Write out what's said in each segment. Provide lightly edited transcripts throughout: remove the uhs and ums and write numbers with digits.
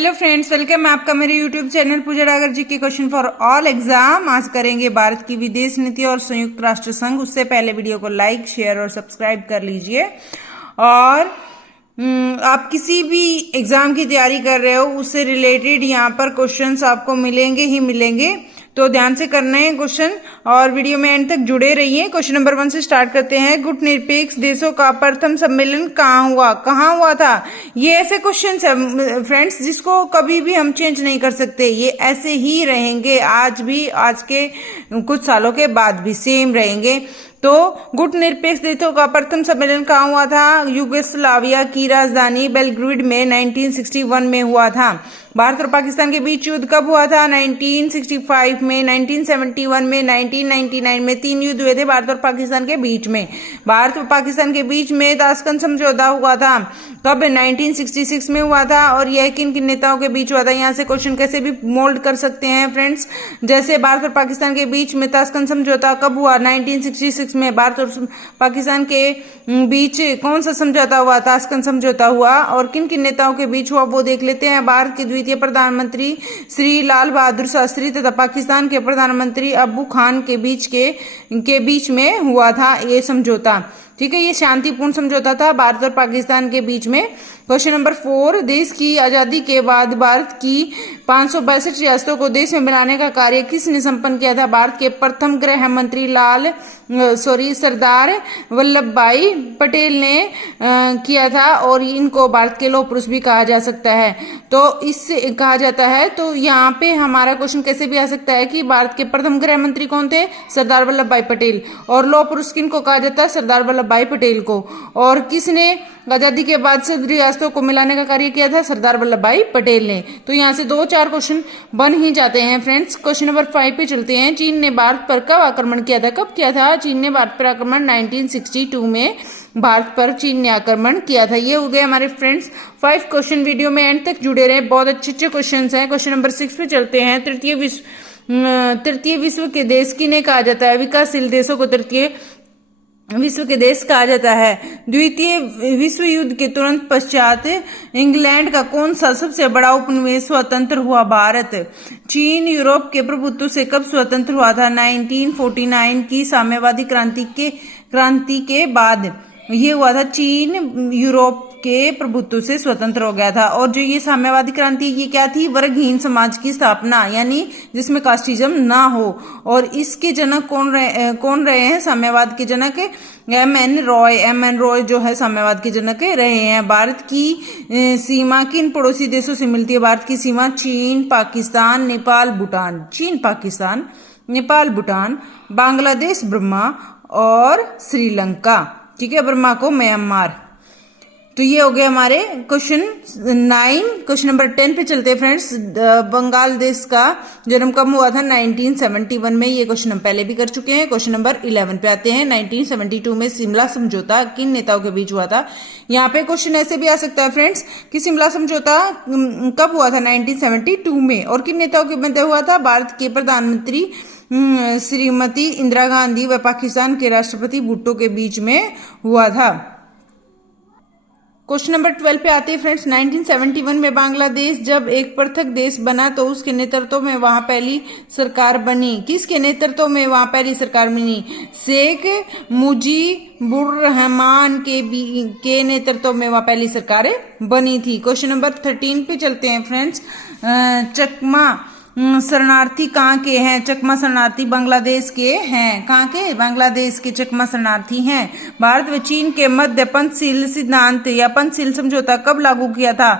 Hello friends, welcome है आपका मेरे यूट्यूब चैनल पूजा डागर जी के क्वेश्चन फॉर ऑल एग्जाम। आज करेंगे भारत की विदेश नीति और संयुक्त राष्ट्र संघ। उससे पहले वीडियो को लाइक, शेयर और सब्सक्राइब कर लीजिए। और आप किसी भी एग्जाम की तैयारी कर रहे हो उससे रिलेटेड यहाँ पर क्वेश्चंस आपको मिलेंगे ही मिलेंगे, तो ध्यान से करना है क्वेश्चन और वीडियो में एंड तक जुड़े रहिए। क्वेश्चन नंबर 1 से स्टार्ट करते हैं। गुटनिरपेक्ष देशों का प्रथम सम्मेलन कहाँ हुआ था? ये ऐसे क्वेश्चन है फ्रेंड्स जिसको कभी भी हम चेंज नहीं कर सकते, ये ऐसे ही रहेंगे आज भी, आज के कुछ सालों के बाद भी सेम रहेंगे। तो गुटनिरपेक्ष देशों का प्रथम सम्मेलन कहाँ हुआ था? यूगोस्लाविया की राजधानी बेलग्रेड में 1961 में हुआ था। भारत और पाकिस्तान के बीच युद्ध कब हुआ था? 1965 में, 1971 में, 1999 में। 3 युद्ध हुए थे भारत और पाकिस्तान के बीच में। भारत और पाकिस्तान के बीच में ताशकंद समझौता हुआ था कब? 1966 में हुआ था। और यह किन किन नेताओं के बीच हुआ था? यहाँ से क्वेश्चन कैसे भी मोल्ड कर सकते हैं फ्रेंड्स। जैसे भारत और पाकिस्तान के बीच में ताशकंद समझौता कब हुआ? 1966 में। भारत और पाकिस्तान के बीच कौन सा समझौता हुआ? ताशकंद समझौता हुआ। और किन किन नेताओं के बीच हुआ वो देख लेते हैं। भारत के द्वितीय प्रधानमंत्री श्री लाल बहादुर शास्त्री तथा पाकिस्तान के प्रधानमंत्री अब्बू खान के बीच में हुआ था ये समझौता। ठीक है, ये शांतिपूर्ण समझौता था भारत और पाकिस्तान के बीच में। क्वेश्चन नंबर 4, देश की आजादी के बाद भारत की 562 रियासतों को देश में बनाने का कार्य किसने संपन्न किया था? भारत के प्रथम गृह मंत्री सरदार वल्लभ भाई पटेल ने किया था। और इनको भारत के लौह पुरुष भी कहा जा सकता है, तो इससे कहा जाता है। तो यहाँ पे हमारा क्वेश्चन कैसे भी आ सकता है कि भारत के प्रथम गृह मंत्री कौन थे? सरदार वल्लभ भाई पटेल। और लौह पुरुष किनको कहा जाता है? सरदार वल्लभ भाई पटेल को। और किसने आजादी के बाद से रियासतों को मिलाने का कार्य किया था? सरदार वल्लभ भाई पटेल ने। तो यहाँ से 2-4 क्वेश्चन बन ही जाते हैं फ्रेंड्स। क्वेश्चन नंबर 5 पे चलते हैं। चीन ने भारत पर कब आक्रमण किया था? कब किया था चीन ने भारत पर आक्रमण? 1962 में भारत पर चीन ने आक्रमण किया था। ये हो गए हमारे फ्रेंड्स 5 क्वेश्चन। वीडियो में एंड तक जुड़े रहे, बहुत अच्छे क्वेश्चन हैं। क्वेश्चन नंबर 6 पे चलते हैं। तृतीय विश्व के देश किन्हें कहा जाता है? विकासशील देशों को तृतीय विश्व के देश कहा जाता है। द्वितीय विश्व युद्ध के तुरंत पश्चात इंग्लैंड का कौन सा सबसे बड़ा उपनिवेश स्वतंत्र हुआ? भारत। चीन यूरोप के प्रभुत्व से कब स्वतंत्र हुआ था? 1949 की साम्यवादी क्रांति के बाद ये हुआ था। चीन यूरोप के प्रभुत्व से स्वतंत्र हो गया था। और जो ये साम्यवादी क्रांति, ये क्या थी? वर्गहीन समाज की स्थापना, यानी जिसमें कास्टिज्म ना हो। और इसके जनक कौन रहे हैं? साम्यवाद के जनक एम एन रॉय जो है साम्यवाद के जनक रहे हैं। भारत की सीमा किन पड़ोसी देशों से मिलती है? भारत की सीमा चीन, पाकिस्तान, नेपाल, भूटान। चीन, पाकिस्तान, नेपाल, भूटान, बांग्लादेश, बर्मा और श्रीलंका। ठीक है, बर्मा को म्यांमार। तो ये हो गए हमारे क्वेश्चन 9। क्वेश्चन नंबर 10 पे चलते हैं फ्रेंड्स। बंगाल देश का जन्म कब हुआ था? 1971 में। ये क्वेश्चन हम पहले भी कर चुके हैं। क्वेश्चन नंबर 11 पे आते हैं। 1972 में शिमला समझौता किन नेताओं के बीच हुआ था? यहाँ पे क्वेश्चन ऐसे भी आ सकता है फ्रेंड्स कि शिमला समझौता कब हुआ था? 1972 में। और किन नेताओं के मध्य हुआ था? भारत के प्रधानमंत्री श्रीमती इंदिरा गांधी व पाकिस्तान के राष्ट्रपति भुट्टो के बीच में हुआ था। क्वेश्चन नंबर 12 पे आते हैं फ्रेंड्स। 1971 में बांग्लादेश जब एक पृथक देश बना तो उसके नेतृत्व में वहां पहली सरकार बनी। किसके नेतृत्व में वहां पहली सरकार बनी? शेख मुजीबुर रहमान के नेतृत्व में वहां पहली सरकार बनी थी। क्वेश्चन नंबर 13 पे चलते हैं फ्रेंड्स। चकमा शरणार्थी कहाँ के हैं? चकमा शरणार्थी बांग्लादेश के हैं। कहाँ के? बांग्लादेश के चकमा शरणार्थी हैं। भारत व चीन के मध्य पंचशील सिद्धांत या पंचशील समझौता कब लागू किया था?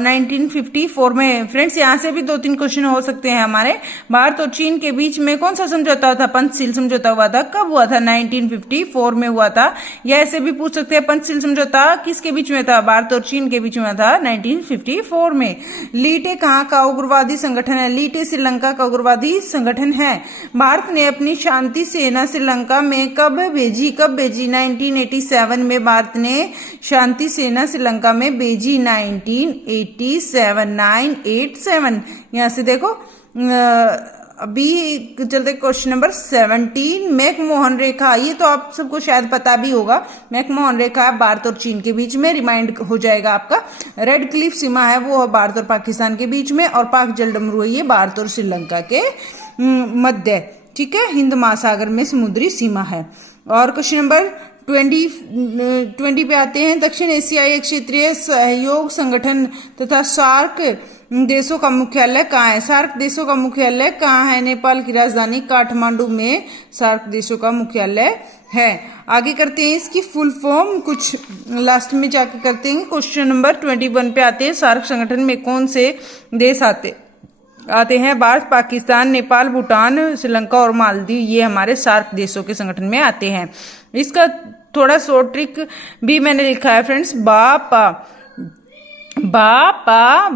1954 में। फ्रेंड्स यहाँ से भी 2-3 क्वेश्चन हो सकते हैं हमारे। भारत और चीन के बीच में कौन सा समझौता था? पंचशील समझौता हुआ था। कब हुआ था? 1954 में हुआ था। या ऐसे भी पूछ सकते हैं पंचशील समझौता किसके बीच में था? भारत और चीन के बीच में था 1954 में। लीटे कहाँ का उग्रवादी संगठन है? लीटे श्रीलंका का उग्रवादी संगठन है। भारत ने अपनी शांति सेना श्रीलंका में कब भेजी? 1987 में भारत ने शांति सेना श्रीलंका में भेजी। 1987, 987। यहाँ से देखो अभी चलते क्वेश्चन नंबर 17, मैकमोहन रेखा। ये तो आप सबको शायद पता भी होगा। मैकमोहन रेखा भारत और चीन के बीच में, रिमाइंड हो जाएगा आपका। रेड क्लिफ सीमा है वो भारत और पाकिस्तान के बीच में, और पाक जलडमरू है ये भारत और श्रीलंका के मध्य, ठीक है, हिंद महासागर में समुद्री सीमा है। और क्वेश्चन नंबर 20 पे आते हैं। दक्षिण एशियाई क्षेत्रीय सहयोग संगठन तथा सार्क देशों का मुख्यालय कहाँ है? सार्क देशों का मुख्यालय कहाँ है? नेपाल की राजधानी काठमांडू में सार्क देशों का मुख्यालय है। आगे करते हैं इसकी फुल फॉर्म, कुछ लास्ट में जाकर करते हैं। क्वेश्चन नंबर 21 पे आते हैं। सार्क संगठन में कौन से देश आते हैं? भारत, पाकिस्तान, नेपाल, भूटान, श्रीलंका और मालदीव, ये हमारे सार्क देशों के संगठन में आते हैं। इसका थोड़ा शॉर्ट ट्रिक भी मैंने लिखा है फ्रेंड्स। बापा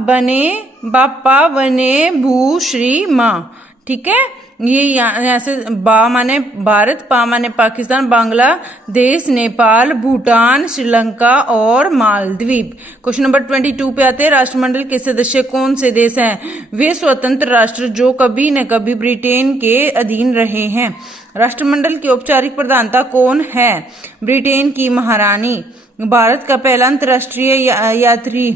बने भू श्री माँ, ठीक है। ये यहाँ से बा माने भारत, पा माने पाकिस्तान, बांग्लादेश, नेपाल, भूटान, श्रीलंका और मालदीव। क्वेश्चन नंबर 22 पे आते हैं। राष्ट्रमंडल के सदस्य कौन से देश हैं? वे स्वतंत्र राष्ट्र जो कभी न कभी ब्रिटेन के अधीन रहे हैं। राष्ट्रमंडल की औपचारिक प्रधानता कौन है? ब्रिटेन की महारानी। भारत का पहला अंतर्राष्ट्रीय यात्री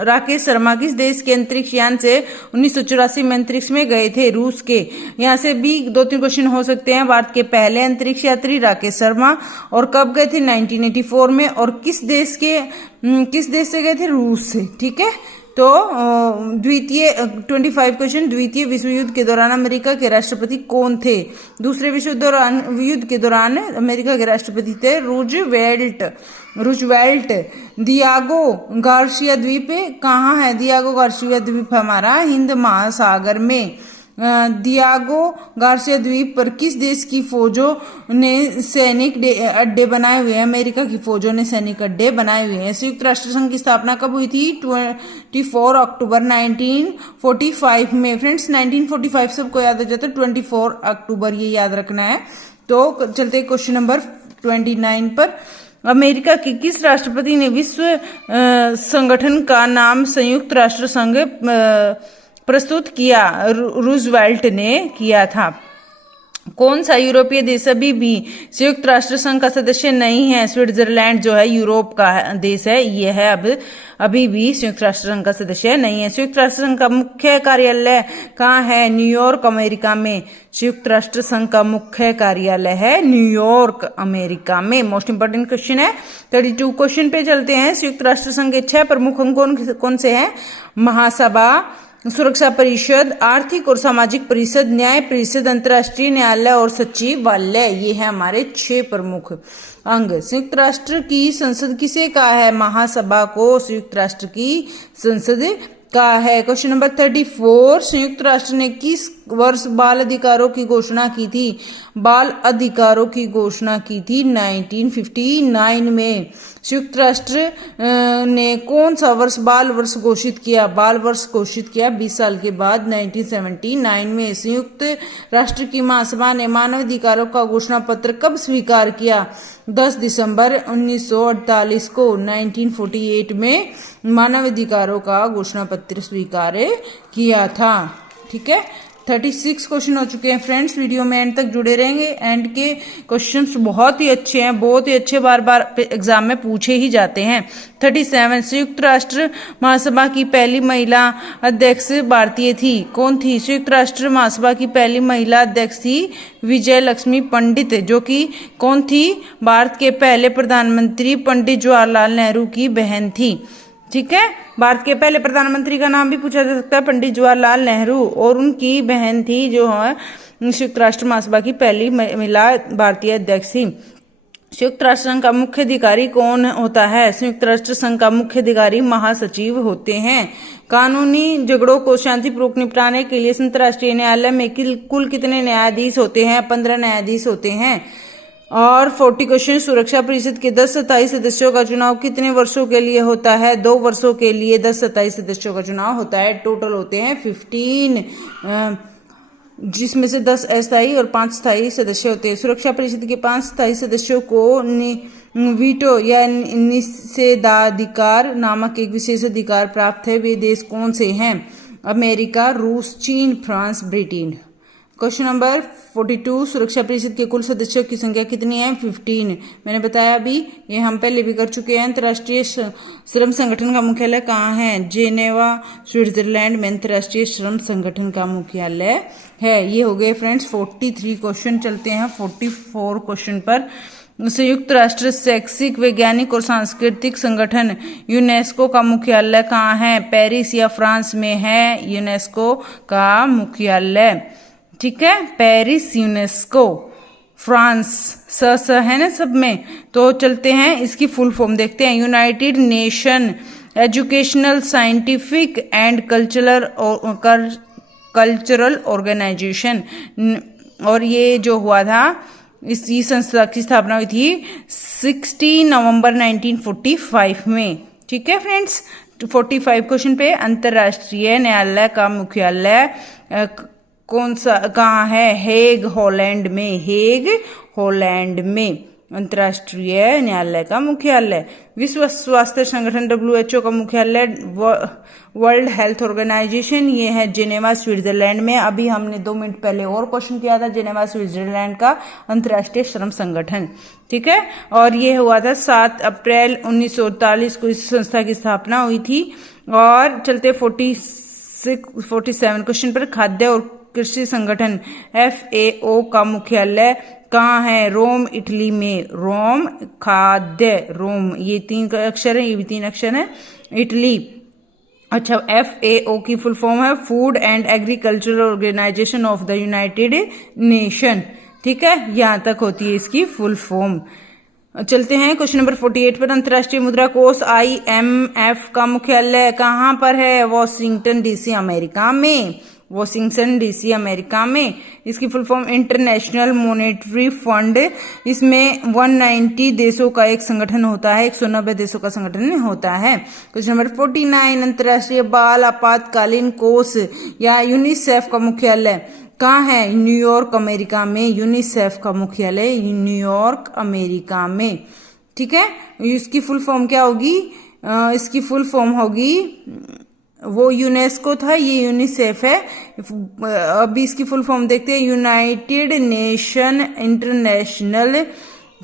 राकेश शर्मा किस देश के अंतरिक्ष यान से 1984 में अंतरिक्ष में गए थे? रूस के। यहाँ से भी 2-3 क्वेश्चन हो सकते हैं। भारत के पहले अंतरिक्ष यात्री राकेश शर्मा, और कब गए थे? 1984 में। और किस देश से गए थे? रूस से, ठीक है। तो 25 क्वेश्चन। द्वितीय विश्व युद्ध के दौरान अमेरिका के राष्ट्रपति कौन थे? दूसरे विश्व युद्ध के दौरान अमेरिका के राष्ट्रपति थे रूजवेल्ट। दियागो गार्सिया द्वीप कहाँ है? दियागो गार्सिया द्वीप हमारा हिंद महासागर में। दियागो गार्सिया द्वीप पर किस देश की फौजों ने सैनिक अड्डे बनाए हुए हैं? अमेरिका की फौजों ने सैनिक अड्डे बनाए हुए हैं। संयुक्त राष्ट्र संघ की स्थापना कब हुई थी? 24 अक्टूबर 1945 में। फ्रेंड्स 1945 सबको याद हो जाता है, 24 अक्टूबर ये याद रखना है। तो चलते क्वेश्चन नंबर 29 पर। अमेरिका के किस राष्ट्रपति ने विश्व संगठन का नाम संयुक्त राष्ट्र संघ प्रस्तुत किया? रूजवेल्ट ने किया था। कौन सा यूरोपीय देश अभी भी संयुक्त राष्ट्र संघ का सदस्य नहीं है? स्विट्जरलैंड जो है यूरोप का देश है, ये है अब अभी भी संयुक्त राष्ट्र संघ का सदस्य नहीं है। संयुक्त राष्ट्र संघ का मुख्य कार्यालय कहाँ है? न्यूयॉर्क, अमेरिका में। संयुक्त राष्ट्र संघ का मुख्य कार्यालय है न्यूयॉर्क, अमेरिका में। मोस्ट इंपोर्टेंट क्वेश्चन है। 32 क्वेश्चन पे चलते हैं। संयुक्त राष्ट्र संघ के 6 प्रमुख अंग कौन से हैं? महासभा, सुरक्षा परिषद, आर्थिक और सामाजिक परिषद, न्याय परिषद, अंतर्राष्ट्रीय न्यायालय और सचिवालय, ये है हमारे 6 प्रमुख अंग। संयुक्त राष्ट्र की संसद किसे कहा है? महासभा को संयुक्त राष्ट्र की संसद का है। Question number 34। संयुक्त राष्ट्र ने किस वर्ष बाल अधिकारों की घोषणा की थी? बाल अधिकारों की घोषणा की थी 1959 में। संयुक्त राष्ट्र ने कौन सा वर्ष बाल वर्ष घोषित किया? बाल वर्ष घोषित किया 20 साल के बाद 1979 में। संयुक्त राष्ट्र की महासभा ने मानव अधिकारों का घोषणा पत्र कब स्वीकार किया? 10 दिसंबर 1948 को। 1948 में मानव अधिकारों का घोषणा पत्र स्वीकार किया था, ठीक है। 36 क्वेश्चन हो चुके हैं फ्रेंड्स। वीडियो में एंड तक जुड़े रहेंगे। एंड के क्वेश्चंस बहुत ही अच्छे हैं, बहुत ही अच्छे, बार बार एग्जाम में पूछे ही जाते हैं। 37। संयुक्त राष्ट्र महासभा की पहली महिला अध्यक्ष भारतीय थी, कौन थी? संयुक्त राष्ट्र महासभा की पहली महिला अध्यक्ष थी विजय लक्ष्मी पंडित, जो कि कौन थी? भारत के पहले प्रधानमंत्री पंडित जवाहरलाल नेहरू की बहन थी, ठीक है। भारत के पहले प्रधानमंत्री का नाम भी पूछा जा सकता है, पंडित जवाहरलाल नेहरू, और उनकी बहन थी जो है संयुक्त राष्ट्र महासभा की पहली महिला भारतीय अध्यक्ष थी। संयुक्त राष्ट्र संघ का मुख्य अधिकारी कौन होता है? संयुक्त राष्ट्र संघ का मुख्य अधिकारी महासचिव होते हैं। कानूनी झगड़ों को शांतिपूर्वक निपटाने के लिए अंतर्राष्ट्रीय न्यायालय में कुल कितने न्यायाधीश होते हैं? 15 न्यायाधीश होते हैं। और 40 क्वेश्चन। सुरक्षा परिषद के 10 स्थायी सदस्यों का चुनाव कितने वर्षों के लिए होता है? 2 वर्षों के लिए 10 स्थायी सदस्यों का चुनाव होता है। टोटल होते हैं 15, जिसमें से 10 अस्थायी और 5 स्थायी सदस्य होते हैं। सुरक्षा परिषद के 5 स्थायी सदस्यों को वीटो या निषेधाधिकार नामक एक विशेष अधिकार प्राप्त है। वे देश कौन से हैं? अमेरिका, रूस, चीन, फ्रांस, ब्रिटेन। क्वेश्चन नंबर 42, सुरक्षा परिषद के कुल सदस्यों की संख्या कितनी है? 15। मैंने बताया अभी, ये हम पहले भी कर चुके हैं। अंतर्राष्ट्रीय श्रम संगठन का मुख्यालय कहाँ है? जेनेवा, स्विट्जरलैंड में अंतर्राष्ट्रीय श्रम संगठन का मुख्यालय है। ये हो गए फ्रेंड्स 43 क्वेश्चन। चलते हैं 44 क्वेश्चन पर। संयुक्त राष्ट्र शैक्षिक, वैज्ञानिक और सांस्कृतिक संगठन यूनेस्को का मुख्यालय कहाँ है? पेरिस या फ्रांस में है यूनेस्को का मुख्यालय। ठीक है, पेरिस, यूनेस्को, फ्रांस, स है ना सब में। तो चलते हैं इसकी फुल फॉर्म देखते हैं। United Nation Educational, Scientific and Cultural Organization. और ये जो हुआ था, इसी संस्था की स्थापना हुई थी 16 नवंबर 1945 में। ठीक है फ्रेंड्स, 45 क्वेश्चन पे अंतर्राष्ट्रीय न्यायालय का मुख्यालय कौन सा कहाँ है? हेग, हॉलैंड में। हेग, हॉलैंड में अंतर्राष्ट्रीय न्यायालय का मुख्यालय। विश्व स्वास्थ्य संगठन WHO का मुख्यालय, वर्ल्ड हेल्थ ऑर्गेनाइजेशन, ये है जेनेवा, स्विट्जरलैंड में। अभी हमने 2 मिनट पहले और क्वेश्चन किया था, जेनेवा स्विट्जरलैंड का अंतर्राष्ट्रीय श्रम संगठन। ठीक है, और ये हुआ था 7 अप्रैल 1948 को इस संस्था की स्थापना हुई थी। और चलते 47 क्वेश्चन पर। खाद्य और कृषि संगठन FAO का मुख्यालय कहाँ है? रोम, इटली में। रोम, खाद्य, रोम, ये 3 अक्षर है, ये भी 3 अक्षर है। इटली। अच्छा, FAO की फुल फॉर्म है Food and Agricultural Organization of the United Nation. ठीक है, यहां तक होती है इसकी फुल फॉर्म। चलते हैं क्वेश्चन नंबर 48 पर। अंतर्राष्ट्रीय मुद्रा कोष IMF का मुख्यालय कहाँ पर है? वॉशिंगटन DC, अमेरिका में। वॉशिंगटन DC, अमेरिका में। इसकी full form international monetary fund. इसमें 190 देशों का एक संगठन होता है, 190 देशों का संगठन होता है। क्वेश्चन नंबर 49, अंतर्राष्ट्रीय बाल आपातकालीन कोष या यूनिसेफ का मुख्यालय कहाँ है? न्यूयॉर्क, अमेरिका में। यूनिसेफ का मुख्यालय न्यूयॉर्क, अमेरिका में। ठीक है, इसकी फुल फॉर्म क्या होगी? इसकी फुल फॉर्म होगी, वो यूनेस्को था, ये यूनिसेफ है। अभी इसकी फुल फॉर्म देखते हैं। United Nation International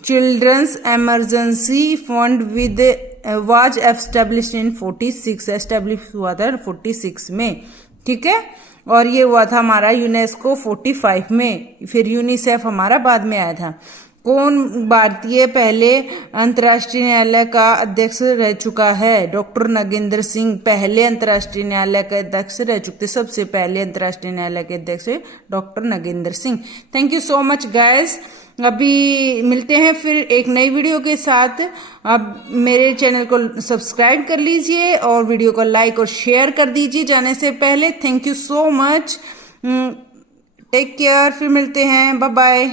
Children's Emergency Fund with was established in 46, establish हुआ था 46 में। ठीक है, और ये हुआ था हमारा यूनेस्को 45 में। फिर यूनिसेफ हमारा बाद में आया था। कौन भारतीय पहले अंतर्राष्ट्रीय न्यायालय का अध्यक्ष रह चुका है? डॉक्टर नगेंद्र सिंह पहले अंतर्राष्ट्रीय न्यायालय के अध्यक्ष रह चुके। सबसे पहले अंतर्राष्ट्रीय न्यायालय के अध्यक्ष doctor Nagendra Singh. Thank you so much guys. अभी मिलते हैं फिर एक नई वीडियो के साथ। अब मेरे चैनल को सब्सक्राइब कर लीजिए और वीडियो को लाइक और शेयर कर दीजिए जाने से पहले। Thank you so much, take care. फिर मिलते हैं, बाय बाय।